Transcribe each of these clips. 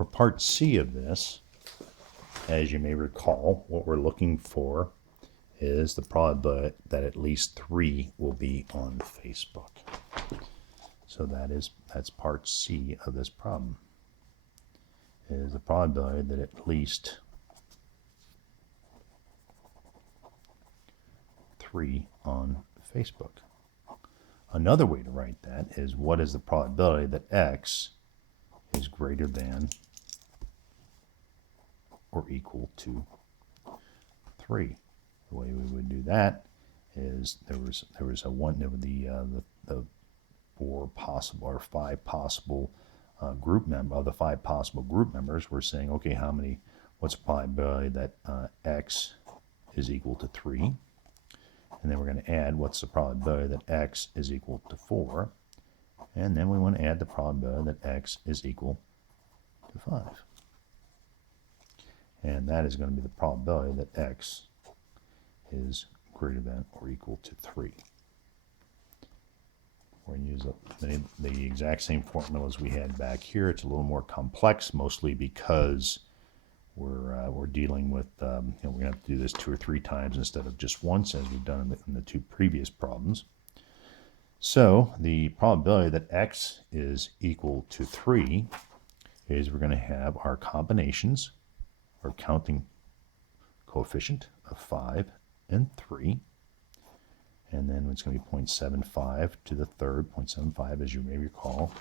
For part C of this, as you may recall, what we're looking for is the probability that at least 3 will be on Facebook. So that's part C of this problem, is the probability that at least 3 on Facebook. Another way to write that is, what is the probability that X is greater than or equal to 3? The way we would do that is there was the 5 possible group member of the 5 possible group members. We're saying, okay, what's the probability that X is equal to 3? And then we're going to add what's the probability that X is equal to 4. And then we want to add the probability that X is equal to 5. And that is going to be the probability that X is greater than or equal to 3. We're going to use the exact same formulas we had back here. It's a little more complex, mostly because we're dealing with, we're going to have to do this 2 or 3 times instead of just once, as we've done in the 2 previous problems. So the probability that X is equal to 3 is, we're going to have our combinations, or counting coefficient of 5 and 3. And then it's going to be 0.75 to the third. 0.75, as you may recall,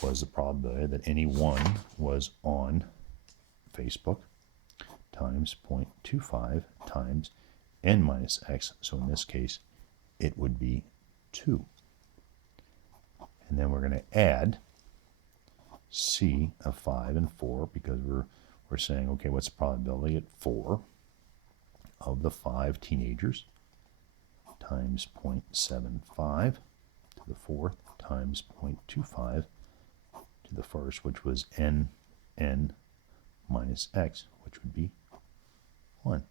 was the probability that any one was on Facebook, times 0.25 times n minus x. So in this case, it would be 2. And then we're going to add C of 5 and 4, because we're saying, okay, what's the probability at 4 of the 5 teenagers, times 0.75 to the fourth, times 0.25 to the first, which was n minus x, which would be 1.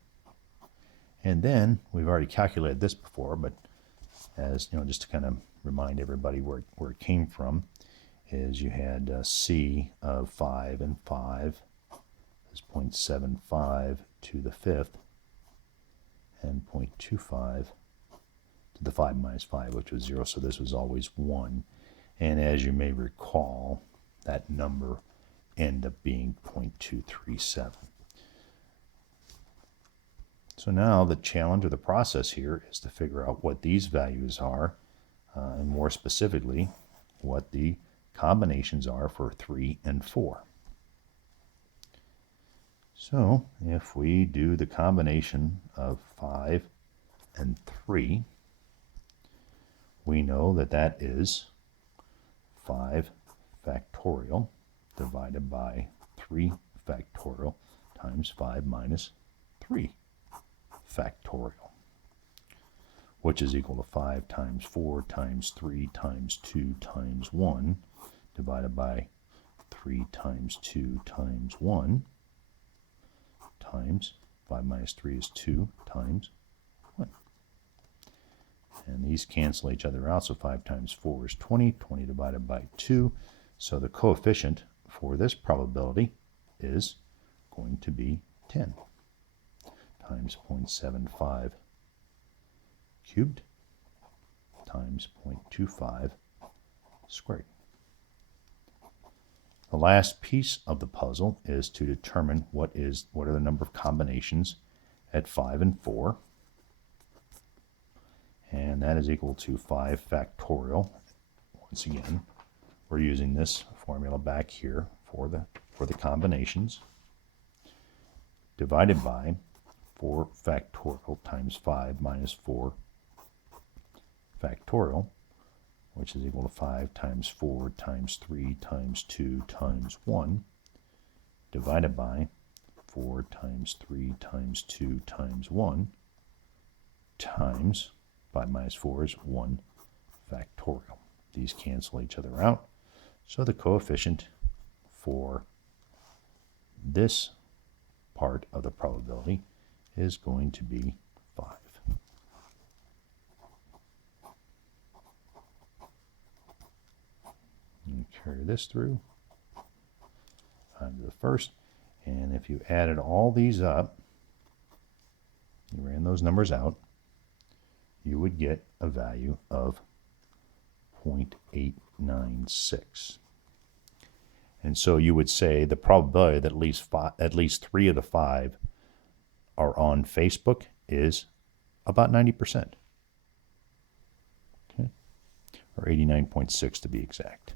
And then we've already calculated this before, but as you know, just to kind of remind everybody where it came from, is you had C of 5 and 5 is 0.75 to the fifth, and 0.25 to the 5 minus 5, which was 0. So this was always 1. And as you may recall, that number ended up being 0.237. So now the challenge or the process here is to figure out what these values are, and more specifically, what the combinations are for 3 and 4. So if we do the combination of 5 and 3, we know that that is 5 factorial divided by 3 factorial times 5 minus 3 factorial, which is equal to 5 times 4 times 3 times 2 times 1 divided by 3 times 2 times 1 times 5 minus 3 is 2 times 1. And these cancel each other out, so 5 times 4 is 20, 20 divided by 2. So the coefficient for this probability is going to be 10 times 0.75 cubed times 0.25 squared. The last piece of the puzzle is to determine what are the number of combinations at 5 and 4. And that is equal to 5 factorial. Once again, we're using this formula back here for the combinations, divided by 4 factorial times 5 minus 4 factorial, which is equal to 5 times 4 times 3 times 2 times 1, divided by 4 times 3 times 2 times 1, times 5 minus 4 is 1 factorial. These cancel each other out, so the coefficient for this part of the probability is going to be 5. And carry this through. times the first. And if you added all these up, you ran those numbers out, you would get a value of 0.896. And so you would say the probability that at least 3 of the 5 are on Facebook is about 90%. Okay? Or 89.6 to be exact.